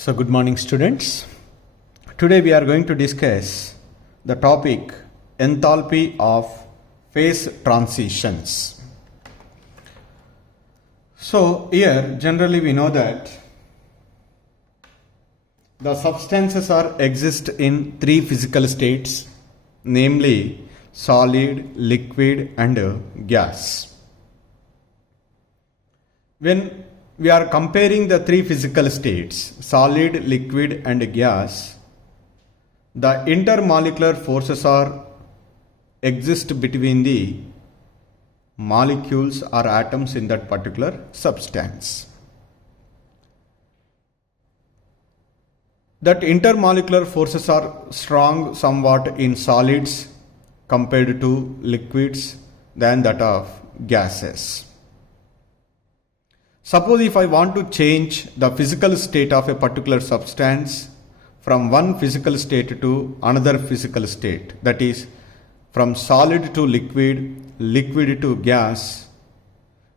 So, good morning, students. Today we are going to discuss the topic enthalpy of phase transitions. So, here generally we know that the substances exist in three physical states, namely solid, liquid, and gas. When we are comparing the three physical states, solid, liquid, and gas, the intermolecular forces exist between the molecules or atoms in that particular substance. That intermolecular forces are strong somewhat in solids compared to liquids than that of gases. Suppose if I want to change the physical state of a particular substance from one physical state to another physical state, that is from solid to liquid, liquid to gas,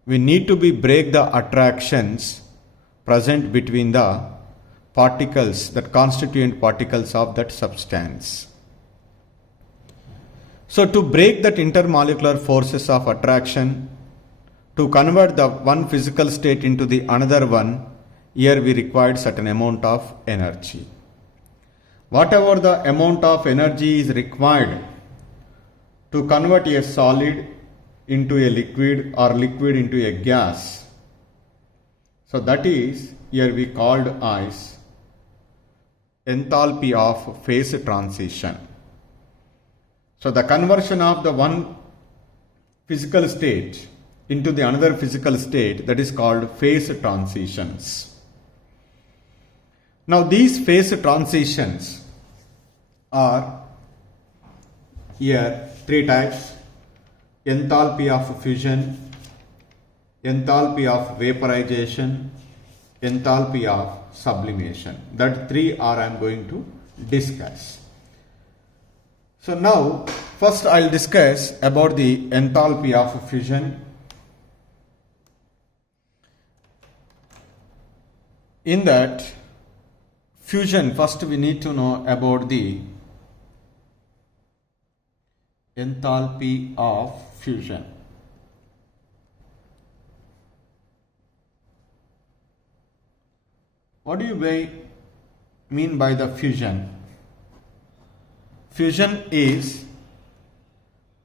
we need to break the attractions present between the particles, that constituent particles of that substance. So to break that intermolecular forces of attraction, to convert the one physical state into the another one, here we required certain amount of energy. Whatever the amount of energy is required to convert a solid into a liquid or liquid into a gas, so that is here we called as enthalpy of phase transition. So the conversion of the one physical state into the another physical state, that is called phase transitions. Now these phase transitions are here three types: enthalpy of fusion, enthalpy of vaporization, enthalpy of sublimation. That three are I am going to discuss. So now first I will discuss about the enthalpy of fusion. In that fusion, first we need to know about the enthalpy of fusion. What do you mean by the fusion? Fusion is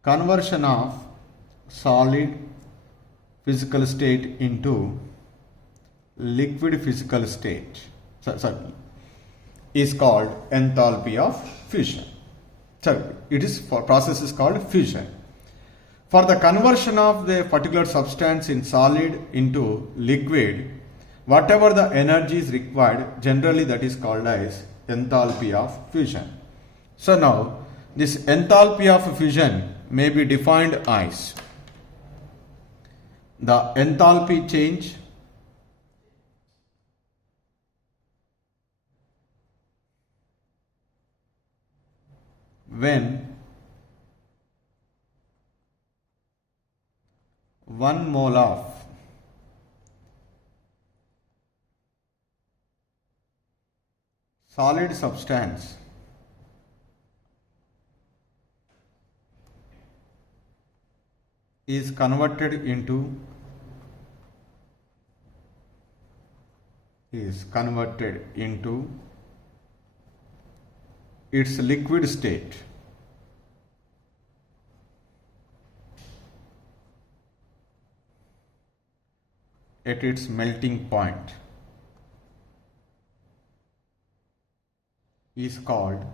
conversion of solid physical state into liquid physical state, is called enthalpy of fusion. Process is called fusion. For the conversion of the particular substance in solid into liquid, whatever the energy is required, generally that is called as enthalpy of fusion. So now this enthalpy of fusion may be defined as the enthalpy change when 1 mole of solid substance is converted into its liquid state at its melting point is called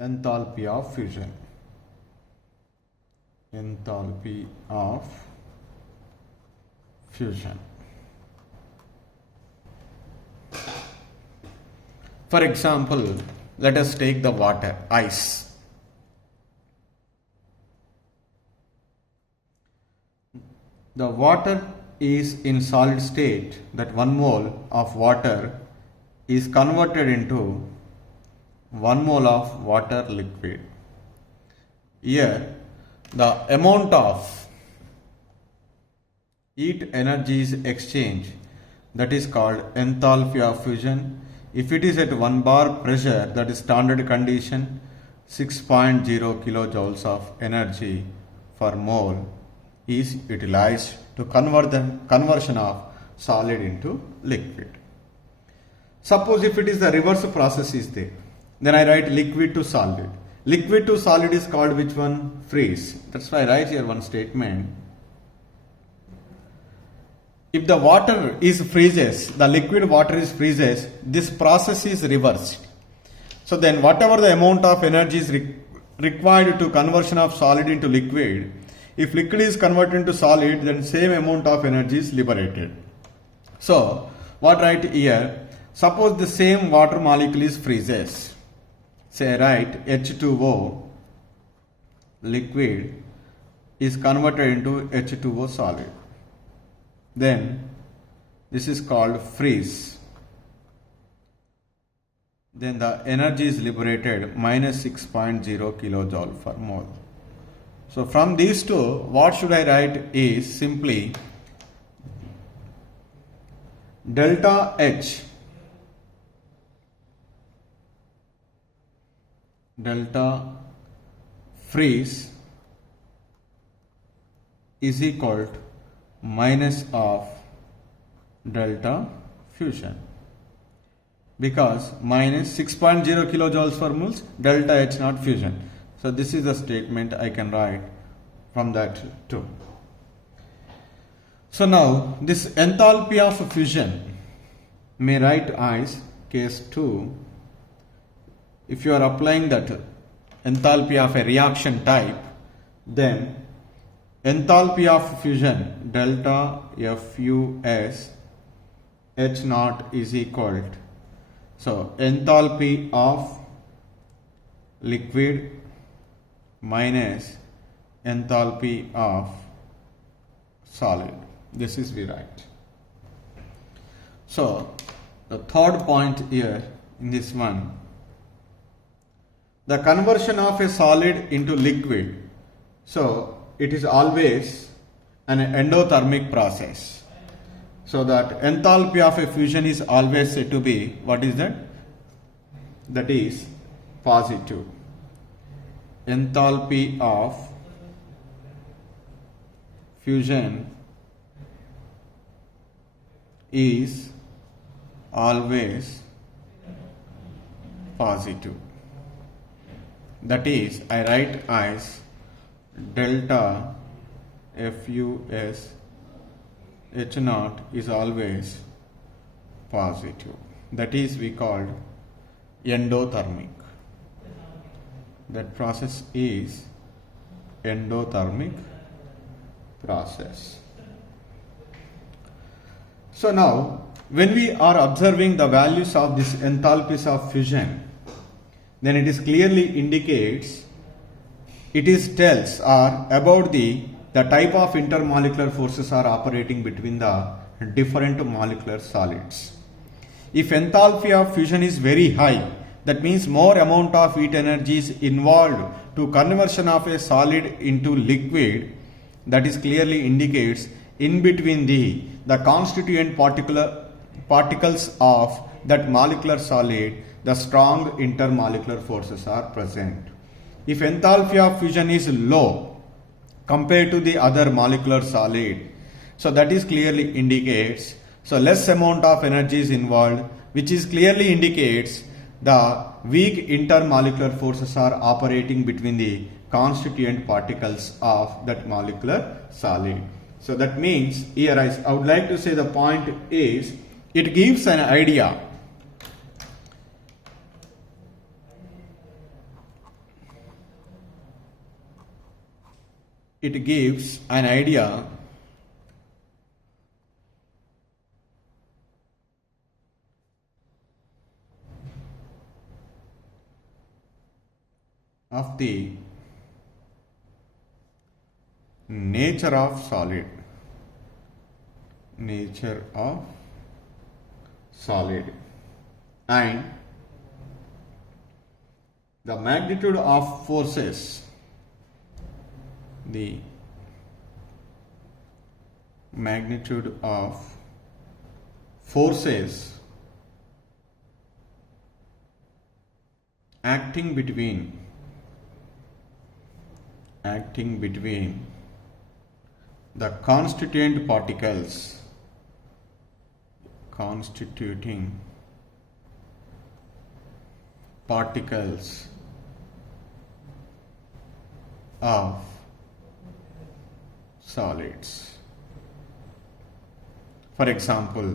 enthalpy of fusion. Enthalpy of fusion. For example, let us take the water, ice. The water is in solid state, that 1 mole of water is converted into 1 mole of water liquid. Here the amount of heat energy is exchanged, that is called enthalpy of fusion. If it is at 1 bar pressure, that is standard condition, 6.0 kilojoules of energy per mole is utilized to convert the conversion of solid into liquid. Suppose if it is the reverse process is there, then I write liquid to solid. Liquid to solid is called which one? Freeze. That's why I write here one statement. If the water is freezes, the liquid water is freezes, this process is reversed. So then whatever the amount of energy is required to conversion of solid into liquid, if liquid is converted into solid, then same amount of energy is liberated. So what write here? Suppose the same water molecule is freezes. Say write H2O liquid is converted into H2O solid. Then this is called freeze. Then the energy is liberated minus 6.0 kilojoule per mole. So from these two, what should I write is simply delta H, delta freeze is equal to minus of delta fusion, because minus 6.0 kilojoules per moles, delta H not fusion. So this is the statement I can write from that too. So now this enthalpy of fusion may write as case 2. If you are applying that enthalpy of a reaction type, then enthalpy of fusion delta FUS H naught is equal to, so enthalpy of liquid minus enthalpy of solid. This is we write. So the third point here in this one, the conversion of a solid into liquid. So it is always an endothermic process. So that enthalpy of a fusion is always said to be, what is that? That is positive. Enthalpy of fusion is always positive. That is, I write as delta FUS H naught is always positive. That is we called endothermic. That process is endothermic process. So now when we are observing the values of this enthalpies of fusion, then it is clearly indicates, it is tells or about the type of intermolecular forces are operating between the different molecular solids. If enthalpy of fusion is very high, that means more amount of heat energy is involved to conversion of a solid into liquid, that is clearly indicates in between the constituent particles of that molecular solid, the strong intermolecular forces are present. If enthalpy of fusion is low compared to the other molecular solid, so that is clearly indicates, so less amount of energy is involved, which is clearly indicates the weak intermolecular forces are operating between the constituent particles of that molecular solid. So that means here I would like to say the point is, it gives an idea. It gives an idea of the nature of solid. Nature of solid and the magnitude of forces, the magnitude of forces acting between the constituting particles of solids. For example,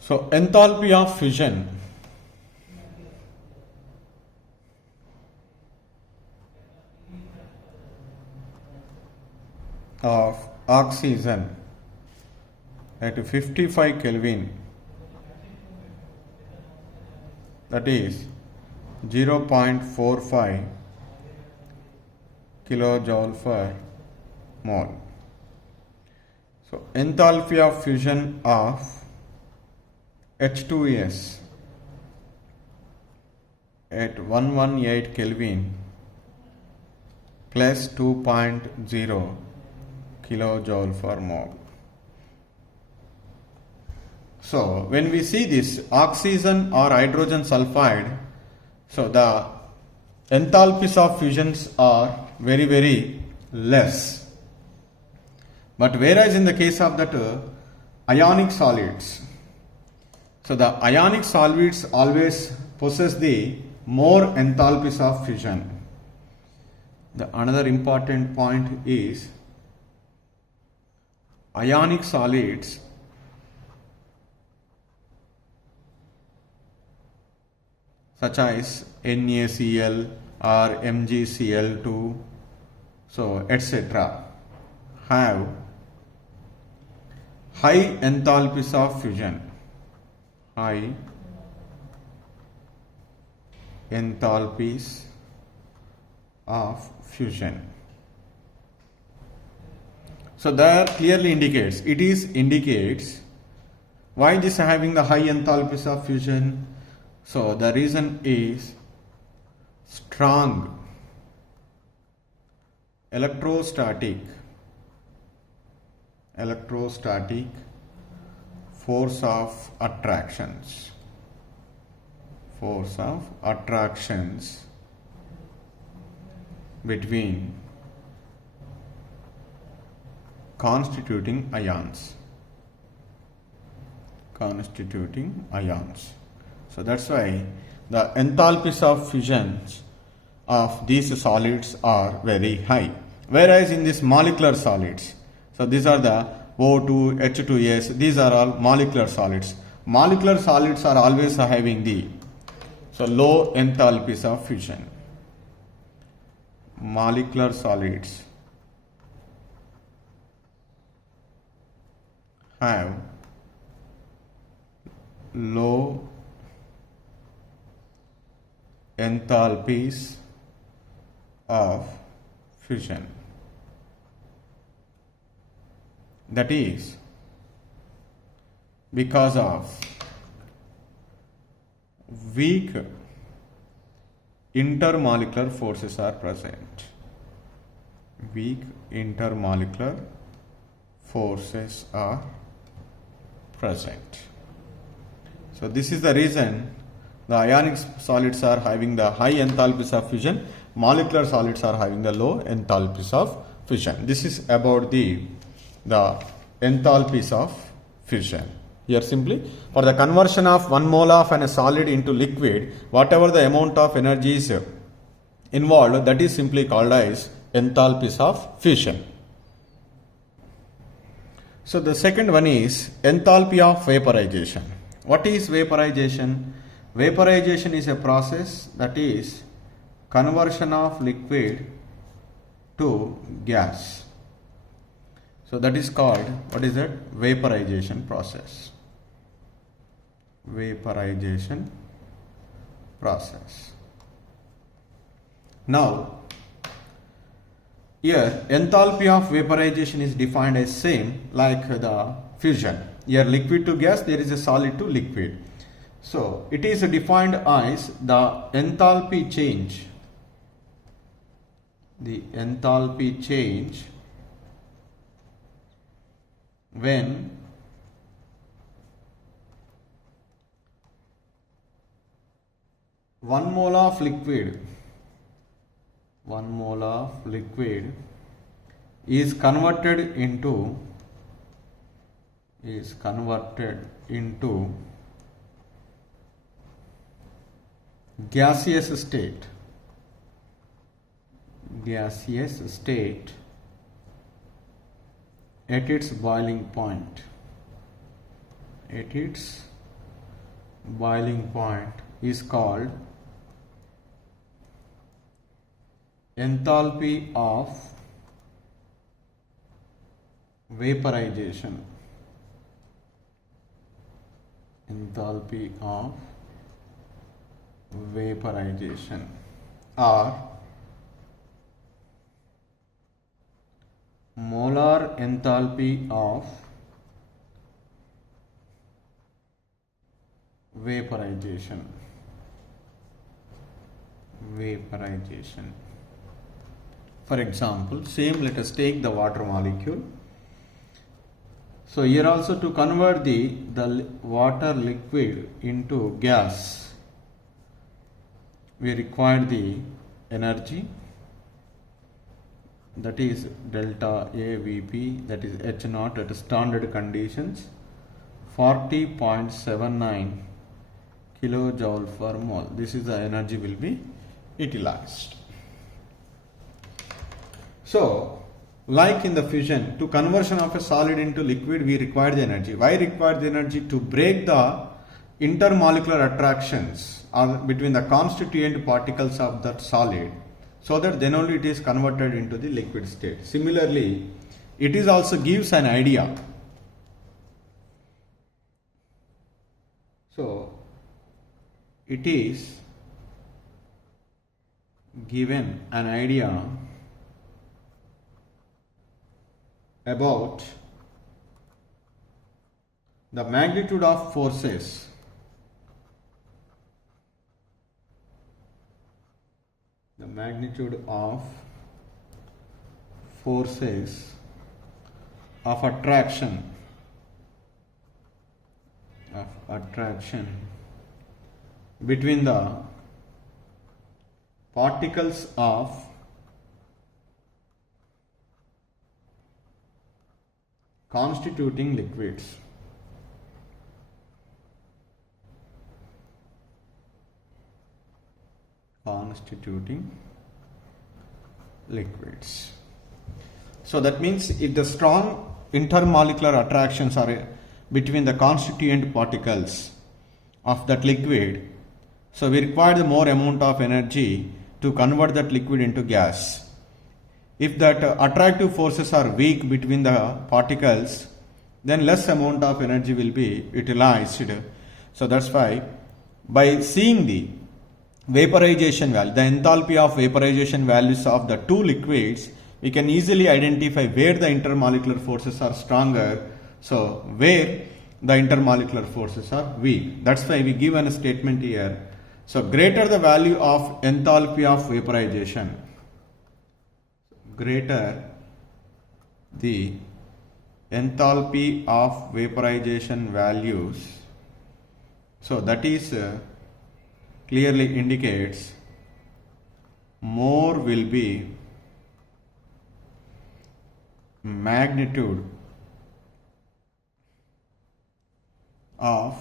so enthalpy of fission of oxygen at 55 Kelvin, that is 0.45 kilojoule per mole. So enthalpy of fusion of H2S at 118 Kelvin plus 2.0 kilojoule per mole. So when we see this oxygen or hydrogen sulfide, so the enthalpies of fusions are very, very less. But whereas in the case of that ionic solids, so the ionic solids always possess the more enthalpies of fission. The another important point is ionic solids such as NaCl or MgCl2, so etc. have high enthalpies of fusion. High enthalpies of fusion. So that clearly indicates why this having the high enthalpies of fusion. So the reason is strong electrostatic force of attractions between constituting ions. So that's why the enthalpies of fusions of these solids are very high. Whereas in these molecular solids, so these are the O2, H2S, these are all molecular solids. Molecular solids are always having the low enthalpies of fusion. Molecular solids have low enthalpies of fusion. That is because of weak intermolecular forces are present. Weak intermolecular forces are present. So this is the reason the ionic solids are having the high enthalpies of fusion, molecular solids are having the low enthalpies of fusion. This is about the enthalpies of fusion. Here simply, for the conversion of 1 mole of a solid into liquid, whatever the amount of energy is involved, that is simply called as enthalpies of fusion. So the second one is enthalpy of vaporization. What is vaporization? Vaporization is a process that is conversion of liquid to gas. So that is called, what is that? Vaporization process. Vaporization process. Now, here enthalpy of vaporization is defined as same like the fusion. Here liquid to gas, there is a solid to liquid. So it is defined as the enthalpy change. The enthalpy change when one mole of liquid is converted into gaseous state at its boiling point. Is called enthalpy of vaporization. Or molar enthalpy of vaporization. For example, same, let us take the water molecule. So here also, to convert the water liquid into gas, we require the energy, that is delta A Vp, that is H naught at standard conditions, 40.79 kilojoule per mole. This is the energy will be utilized. So, like in the fusion, to conversion of a solid into liquid, we require the energy. Why require the energy? To break the intermolecular attractions between the constituent particles of that solid, so that then only it is converted into the liquid state. Similarly, it is also gives an idea. So, it is given an idea about the magnitude of forces of attraction between the particles of constituting liquids. So that means if the strong intermolecular attractions are between the constituent particles of that liquid, so we require the more amount of energy to convert that liquid into gas. If that attractive forces are weak between the particles, then less amount of energy will be utilized. So that's why by seeing the vaporization value, the enthalpy of vaporization values of the two liquids, we can easily identify where the intermolecular forces are stronger, so where the intermolecular forces are weak. That's why we give a statement here. So greater the value of enthalpy of vaporization, greater the enthalpy of vaporization values, so that is clearly indicates more will be magnitude of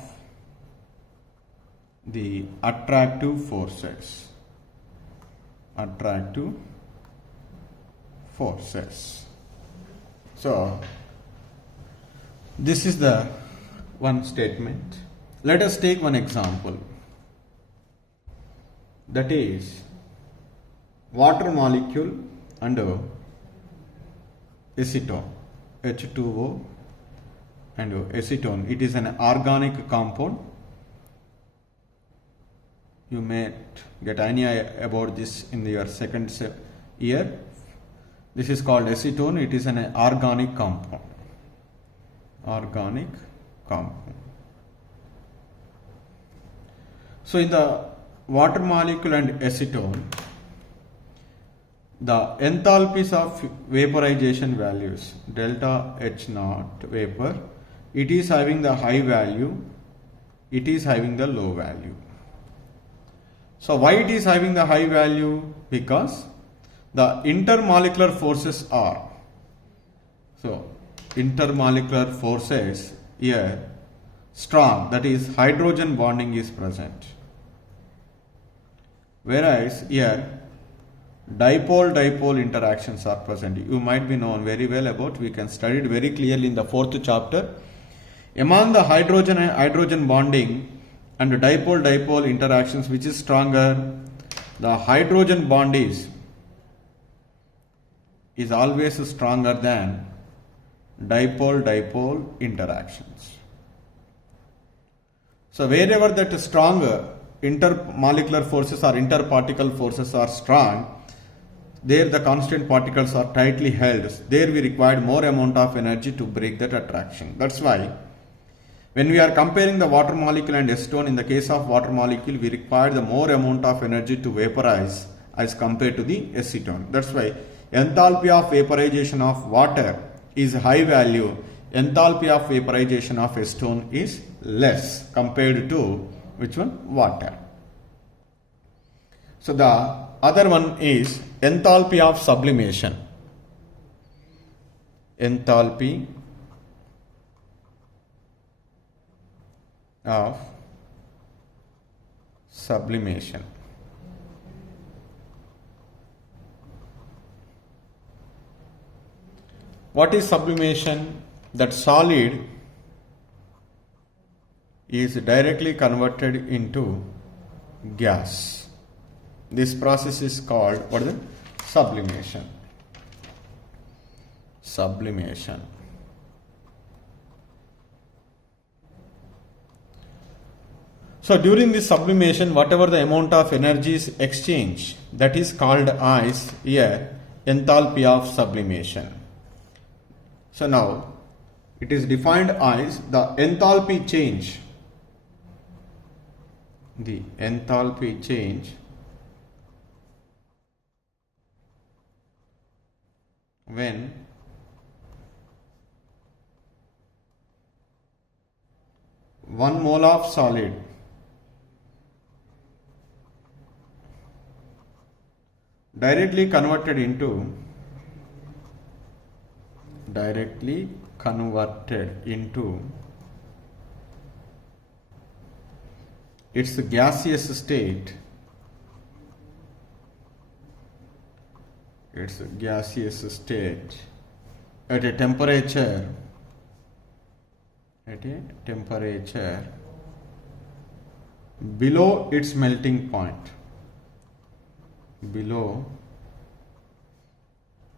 the attractive forces. So this is the one statement. Let us take one example, that is water molecule and acetone, H2O and acetone. It is an organic compound. You may get idea about this in your second year. This is called acetone. It is an organic compound. Organic compound. So in the water molecule and acetone, the enthalpies of vaporization values, delta H naught vapor, it is having the high value, it is having the low value. So why it is having the high value? Because the intermolecular forces are, so intermolecular forces here strong, that is hydrogen bonding is present. Whereas here dipole-dipole interactions are present. You might be known very well about, we can study it very clearly in the 4th chapter. Among the hydrogen and hydrogen bonding and dipole-dipole interactions, which is stronger? The hydrogen bond is always stronger than dipole-dipole interactions. So wherever that stronger intermolecular forces or interparticle forces are strong, there the constant particles are tightly held. There we required more amount of energy to break that attraction. That's why when we are comparing the water molecule and acetone, in the case of water molecule, we require the more amount of energy to vaporize as compared to the acetone. That's why enthalpy of vaporization of water is high value. Enthalpy of vaporization of acetone is less compared to which one? Water. So the other one is enthalpy of sublimation. Enthalpy of sublimation. What is sublimation? That solid is directly converted into gas. This process is called what is it? Sublimation. Sublimation. So during this sublimation, whatever the amount of energy is exchanged, that is called as here enthalpy of sublimation. So now it is defined as the enthalpy change. The enthalpy change when one mole of solid directly converted into its gaseous state, at a temperature below its melting point. Below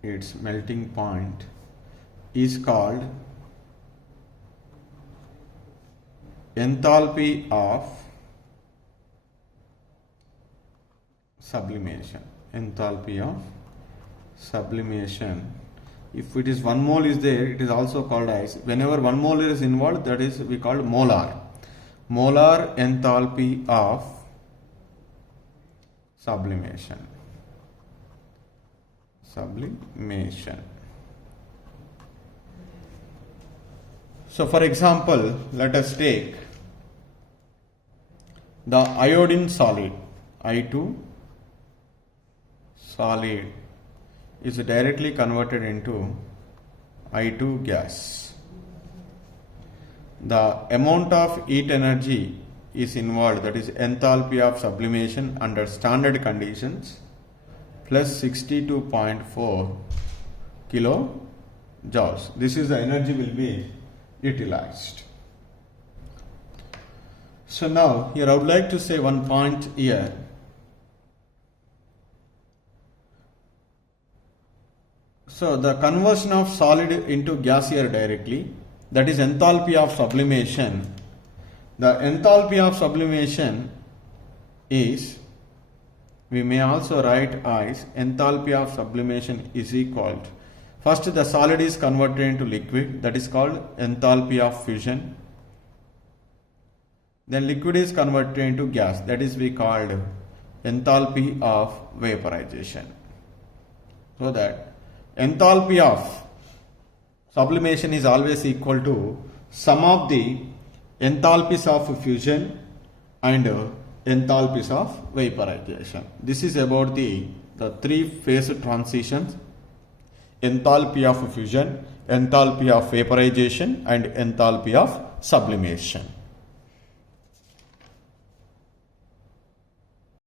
its melting point is called enthalpy of sublimation. Enthalpy of sublimation. If it is 1 mole is there, it is also called as, whenever 1 mole is involved, that is we call molar. Molar enthalpy of sublimation. Sublimation. So for example, let us take the iodine solid, I2 solid is directly converted into I2 gas. The amount of heat energy is involved, that is enthalpy of sublimation under standard conditions, plus 62.4 kilojoules. This is the energy will be utilized. So now here I would like to say one point here. So the conversion of solid into gas here directly, that is enthalpy of sublimation. The enthalpy of sublimation is, we may also write as enthalpy of sublimation is equal to, first the solid is converted into liquid, that is called enthalpy of fusion. Then liquid is converted into gas, that is we called enthalpy of vaporization. So that enthalpy of sublimation is always equal to sum of the enthalpies of fusion and enthalpies of vaporization. This is about the three phase transitions: enthalpy of fusion, enthalpy of vaporization and enthalpy of sublimation.